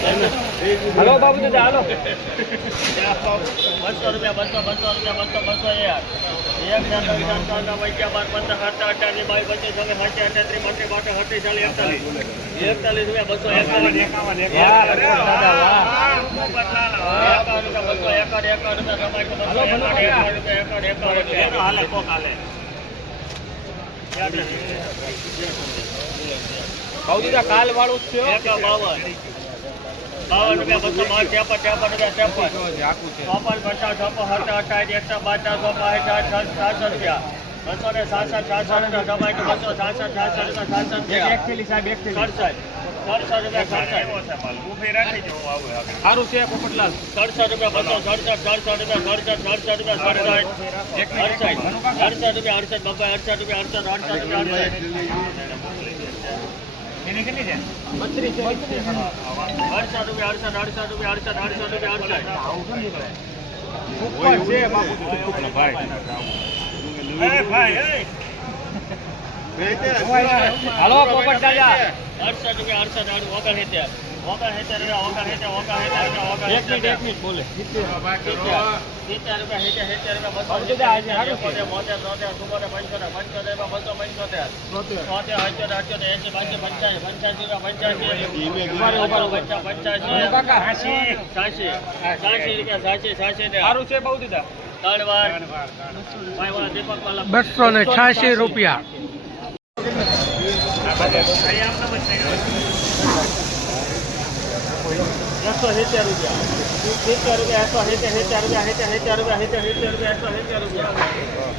Hello Babu દાદા હાલો. બસો રૂપિયા બસો બસો રૂપિયા બસો બસો એક એક વૈક્યા બાર પંદર સાત આઠ બાઈ અઠ્યાત્રીસ બત્રીસ બાટે હત્રીસ ચાલીસ એકતાલીસ એકતાલીસ રૂપિયા બસો એકાવન એકાવન એકાવન રૂપિયા બસો એકાવન એકાવન રૂપિયા તમારે બસો એકાવન એકાવન રૂપિયા એકાવન એકાવન રૂપિયા હાલે કોક હાલે કાલ વાળું જ છે બાવન બાવન રૂપિયા બસો બાર ત્રેપન ત્રેપન રૂપિયા ત્રેપન. ચોપન પચાસ છપ્પન સત્તર અઠાવીસ એકસો બાર સો પાંચ સાત સાતસો રૂપિયા. બસો ને સાસઠ સાતસો રૂપિયા ટમાટો બસો સાસઠ સાતસો રૂપિયા સાતસો એક થેલી સાહેબ એક થેલી. સડસઠ. રૂપિયા એની કેટલી છે અડસઠ રૂપિયા અડસઠ અડસઠ રૂપિયા અડસઠ અડસઠ રૂપિયા અડસઠ બાપુ ભાઈ હાલો પોપટ દાદા અડસઠ રૂપિયા અડસઠ અડ ઓગણ સિત્તેર બસો ને. છ્યાસી રૂપિયા. એકસો સિત્તેર રૂપિયા સિત્તેર રૂપિયા એકસો સિત્તેર સિત્તેર રૂપિયા રૂપિયા સિત્તેર સિત્તેર રૂપિયા એકસો સિત્તેર રૂપિયા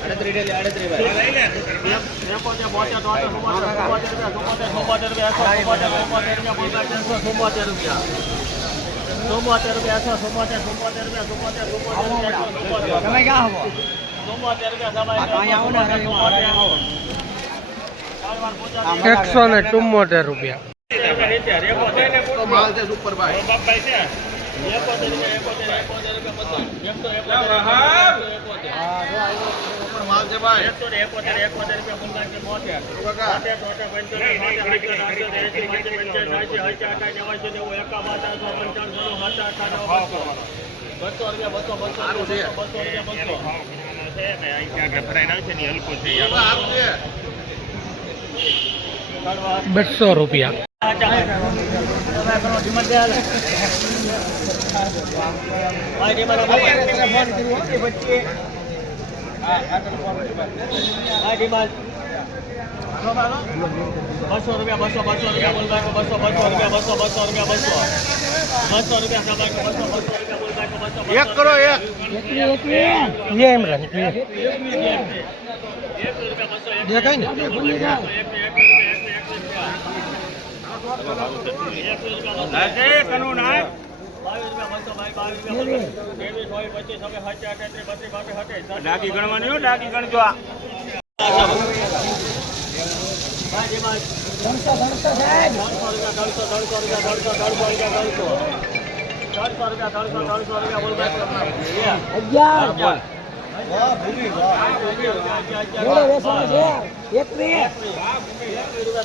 અડત્રીસ અડત્રીસ રૂપિયા, રૂપિયા, રૂપિયા, રૂપિયા. રૂપિયા, રૂપિયા, રૂપિયા, રૂપિયા, ને, ચુમ્મોતેર, અહીંયા ને ચુમ્મોતેર રૂપિયા સિત્તેર, એકોતેર. બાપભાઈ છે. એકોતેર રૂપિયા, એકોતેર, એકોતેર રૂપિયા, બસો. ને રૂપિયા, મુંગાજી મોતેર. મોતેર, તોતેર, પંચોતેર, છોતેર, અઠ્યોતેર, અઠ્યોતેર, એંસી, પંચી, પંચ્યાસી, સાઠી, સત્તર, અઠાસી, નેવાસી, નેવું, એકાવન, બાવન, પંચાવન, છન્નું, સત્તર, અઠ્ઠાવન, બસો. બસો રૂપિયા, બસો, રૂપિયા, બસો. બસો રૂપિયા બસો બસો બસો રૂપિયા બોલબાકો બસો બસો રૂપિયા બસો બસો રૂપિયા બસો બસો રૂપિયા સબાકો બસો બસો રૂપિયા બોલબાકો બસો એક કરો એક એમ રહે દેખાય ને ડાકી ગણવાની હો ડાકી ગણજો આ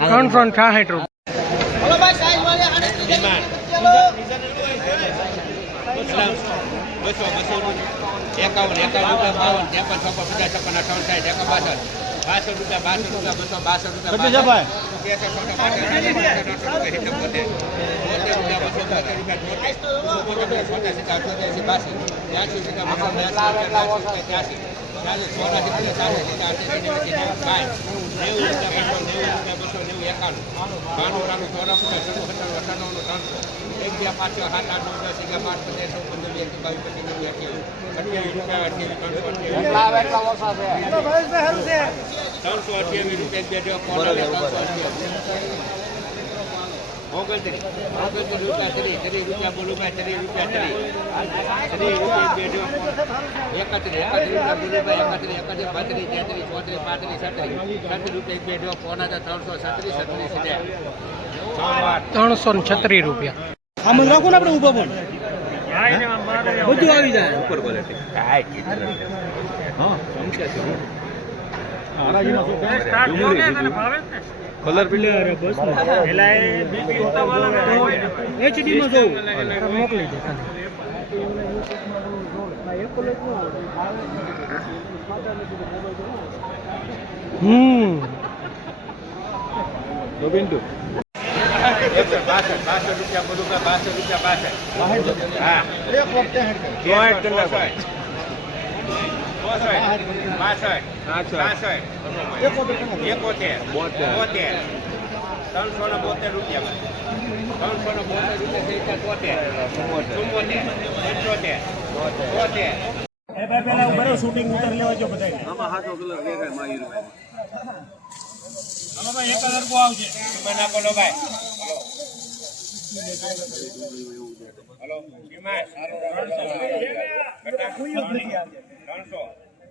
ત્રણસો ને છાસઠ એકાવન એકાવન રૂપિયા બાવન ત્રેપન છપ્પન પચાસ છપ્પન અઠાવન સાઠ એકા બાસઠ બાસઠ રૂપિયા બાસઠ રૂપિયા બસો બાસઠ રૂપિયા તેસઠ રૂપિયા બસો રૂપિયા ચોરાસી રૂપિયા ચાલીસ નેવું રૂપિયા નેવું બસો નેવું એકાણું બાણું રાણું રૂપિયા છન્નું સત્તાણું ત્રણસો એક બે પાંચ સાત આઠ નવ દસ બાર પંદર સોળ પંદર એકવીસ બાવીસ પચીસ નેવું રૂપિયા ત્રણસો અઠ્યાવીસ. રૂપિયા બે ત્રણસો ઓગણત્રીસ ઓગણત્રીસ રૂપિયા ત્રીસ ત્રીસ રૂપિયા બોલું ત્રીસ રૂપિયા ત્રીસ ત્રીસ રૂપિયા બેઠો એકત્રીસ એકત્રીસ રૂપિયા એકત્રીસ એકત્રીસ બત્રીસ તેત્રીસ ચોત્રીસ પાંત્રીસ છત્રીસ છત્રીસ રૂપિયા બેઠો જો પોણા ત્રણસો છત્રીસ છત્રીસ સિત્તેર ત્રણસો ને છત્રીસ રૂપિયા. આમાં રાખો ને આપણે ઊભા પણ બધું આવી જાય. ઉપર ક્વોલિટી એચડી માં જોઉં મોકલી દે. હમ. એકસો બાસઠ બાસઠ રૂપિયા બધું બાસઠ રૂપિયા બાસઠ હા એકોતેર બોતેર ત્રણસો ને બોતેર રૂપિયા ત્રણસો ને બોતેર રૂપિયા તોતેર ચુમ્મોતેર પંચોતેર બોતેર બોલો ભાઈ અગિયાર બાર પંદર પંદર હો અઢાર વીસ ત્રણસો ને વીસ વીસ રૂપિયા એકવીસ બાવીસ ત્રણસો ને છત્રીસ છત્રીસ રૂપિયા છત્રીસ સાડત્રીસ થઈ ગયા હા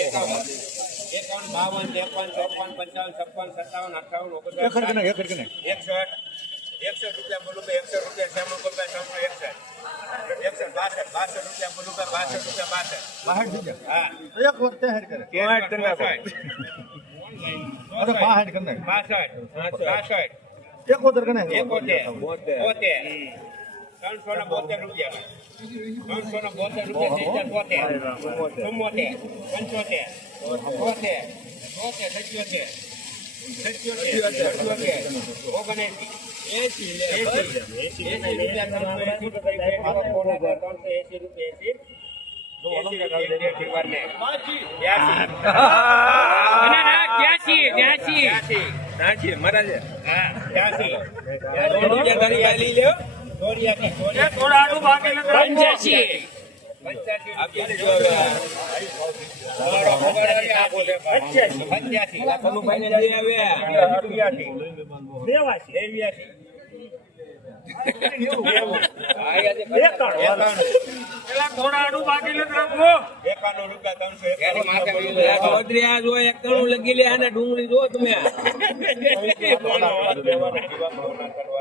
એકાવન એકાવન બાવન ત્રેપન ચોપન પંચાવન છપ્પન સત્તાવન અઠાવન એક ખડ કરી નાખ, એક ખડ કરી ઓગણપચાસ નાખ. એકસઠ એકસઠ રૂપિયા બોલું એકસઠ રૂપિયા શ્યામળ ગોપાલ ત્રણસો એકસઠ એકસઠ બાસઠ બાસઠ રૂપિયા બોલું બાસઠ રૂપિયા બાસઠ બાસઠ થઈ ગયા. હા એક વખત તેહેડ કરે. અરે બાસઠ કરી નાખ. બાસઠ બાસઠ એક વખત કરી નાખ. એકોતેર બોતેર ત્રણસો ને બોતેર રૂપિયા ત્રણસો ને બોતેર. રૂપિયા બોતેર. ચુમ્મોતેર પંચોતેર બોતેર બોતેર સત્યોતેર થોડા આડું બાકી પંચ્યાસી. ડુંગળી જો તમે.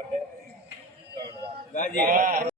બોલો.